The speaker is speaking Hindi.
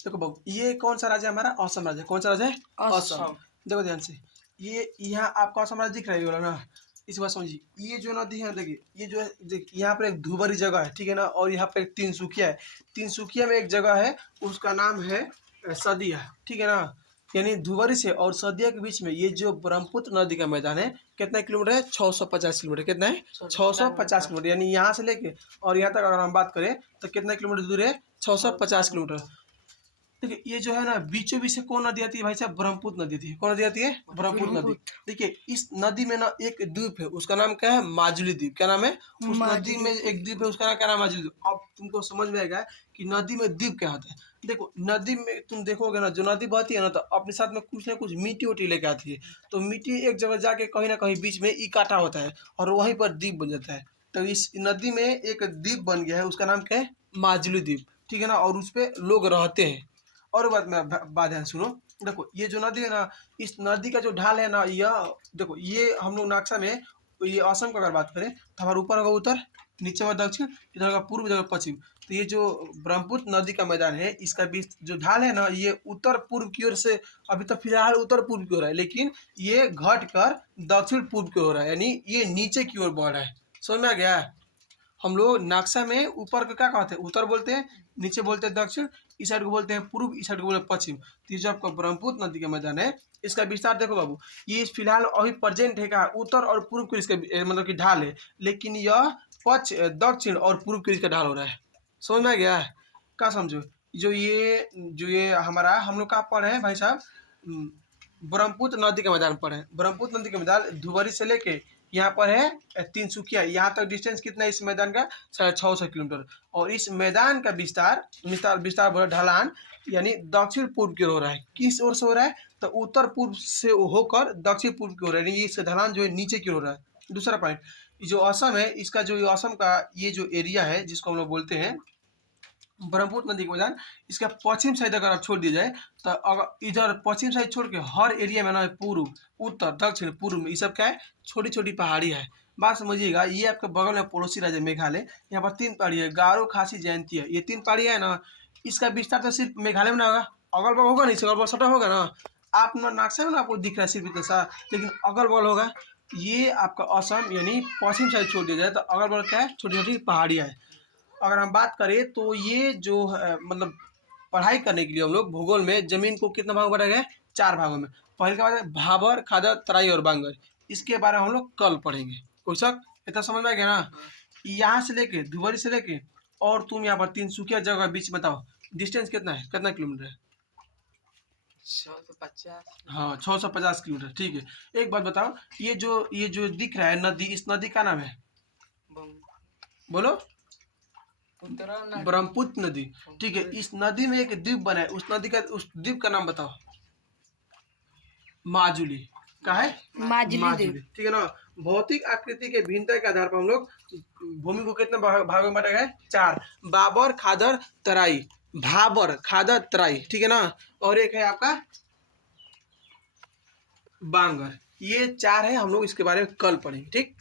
देखो बाबू, ये कौन सा राज्य है हमारा? असम राज्य। कौन सा राज्य है? असम। देखो ध्यान से, ये यहाँ आपका असम राज्य दिख रहा है ये वाला ना, इस बात समझिए। ये जो नदी है देखिए, ये जो है देखिए, यहाँ पर एक धुबरी जगह है, ठीक है ना, और यहाँ पे एक तिनसुकिया है। तिनसुकिया में एक जगह है, उसका नाम है सदिया, ठीक है ना। यानी धुबरी से और सदिया के बीच में ये जो ब्रह्मपुत्र नदी का मैदान है, कितना किलोमीटर है? 650 किलोमीटर। कितना है? 650 किलोमीटर। यानी यहाँ से लेके और यहाँ तक अगर हम बात करें तो कितना किलोमीटर दूर है? 650 किलोमीटर। देखिए, ये जो है ना, बीचों बीच से कौन नदी आती है भाई साहब? ब्रह्मपुत्र नदी थी। कौन नदी आती है? ब्रह्मपुत्र नदी। देखिए, इस नदी में ना एक द्वीप है, उसका नाम क्या है? माजुली द्वीप। क्या नाम है? उस नदी में एक द्वीप है, उसका नाम क्या नाम? माजुली द्वीप। अब तुमको समझ में आएगा कि नदी में द्वीप क्या होता है। देखो, नदी में तुम देखोगे ना, जो नदी बहती है ना, तो अपने साथ में कुछ ना कुछ मिट्टी उट्टी लेके आती है। तो मिट्टी एक जगह जाके कहीं ना कहीं बीच में इकट्ठा होता है और वहीं पर द्वीप बन जाता है। तो इस नदी में एक द्वीप बन गया है, उसका नाम क्या है? माजुली द्वीप, ठीक है ना। और उस पे लोग रहते हैं। और बात ध्यान सुनो। देखो, ये जो नदी है ना, इस नदी का जो ढाल है ना, यह देखो, ये हम लोग नक्शा में, ये असम का अगर बात करें तो हमारे ऊपर होगा उत्तर, नीचे होगा दक्षिण, इधर होगा पूर्व, इधर होगा पश्चिम। तो ये जो ब्रह्मपुत्र नदी का मैदान है, इसका बीच जो ढाल है ना, ये उत्तर पूर्व की ओर से अभी तक फिलहाल उत्तर पूर्व की ओर है, लेकिन ये घट कर दक्षिण पूर्व की ओर है, यानी ये नीचे की ओर बढ़ रहा है। समझ में आ गया? हम लोग नक्शा में ऊपर को क्या कहते हैं? उत्तर बोलते हैं, नीचे बोलते हैं दक्षिण, इस साइड को बोलते हैं पूर्व, इस साइड को बोलते हैं पश्चिम। तो ये जो आपका ब्रह्मपुत्र नदी का मैदान है, इसका विस्तार देखो बाबू, ये फिलहाल अभी प्रेजेंट है क्या? उत्तर और पूर्व की इसका मतलब कि ढाल है, लेकिन यह दक्षिण और पूर्व की इसका ढाल हो रहा है। समझ में आ गया? क्या समझो? जो ये हमारा हम लोग कहाँ पढ़े हैं भाई साहब? ब्रह्मपुत्र नदी के मैदान पर है। ब्रह्मपुत्र नदी का मैदान धुबरी से लेके यहाँ पर है तिनसुकिया, यहाँ तक डिस्टेंस कितना है इस मैदान का? 650 किलोमीटर। और इस मैदान का विस्तार विस्तार विस्तार बोला ढलान, यानी दक्षिण पूर्व की ओर हो रहा है। किस ओर से हो रहा है? तो उत्तर पूर्व से होकर दक्षिण पूर्व की ओर है, यानी ये ढलान जो है नीचे की ओर हो रहा है। दूसरा पॉइंट, जो असम है, इसका जो असम का ये जो एरिया है, जिसको हम लोग बोलते हैं ब्रह्मपुत्र नदी के मैदान, इसका पश्चिम साइड अगर आप छोड़ दिया जाए, तो अगर इधर पश्चिम साइड छोड़ के हर एरिया में ना, पूर्व, उत्तर, दक्षिण, पूर्व में ये सब क्या है? छोटी छोटी पहाड़ी है। बात समझिएगा, ये आपके बगल में पड़ोसी राज्य मेघालय, यहाँ पर 3 पहाड़ी है, गारो, खासी, जयंती है। ये 3 पहाड़ी है ना, इसका विस्तार तो सिर्फ मेघालय में ना होगा, अगल बगल होगा नहीं, अगल बगल सटा होगा ना। आप नक्शा में ना आपको दिख रहा है सिर्फ इतना सा, लेकिन अगल बगल होगा। ये आपका असम यानी पश्चिम साइड छोड़ दिया जाए तो अगल बगल क्या है? छोटी छोटी पहाड़ियाँ है। अगर हम बात करें तो ये जो मतलब पढ़ाई करने के लिए हम लोग भूगोल में जमीन को कितना भाग बांटा गया है? 4 भागों में। पहले का बात है भाबर, खादर, तराई और बांगर। इसके बारे में हम लोग कल पढ़ेंगे। कोई शक? इतना समझ में आ गया ना? यहाँ से लेके धुबरी से लेके और तुम यहाँ पर तिनसुकिया जगह बीच बताओ, डिस्टेंस कितना है? कितना किलोमीटर है? 650। हाँ, 650 किलोमीटर। ठीक है, एक बात बताओ, ये जो दिख रहा है नदी, इस नदी का नाम है? बोलो। ब्रह्मपुत्र नदी। ठीक है, इस नदी में एक द्वीप बना है, उस द्वीप का नाम बताओ। माजुली। का है? माजुली। ठीक है ना। भौतिक आकृति के भिन्नता के आधार पर हम लोग भूमि को कितने भागों में बांटा गया है? 4। बाबर, खादर, तराई। भाबर, खादर, तराई, ठीक है ना। और एक है आपका बांगर। ये 4 है, हम लोग इसके बारे में कल पढ़ेंगे। ठीक।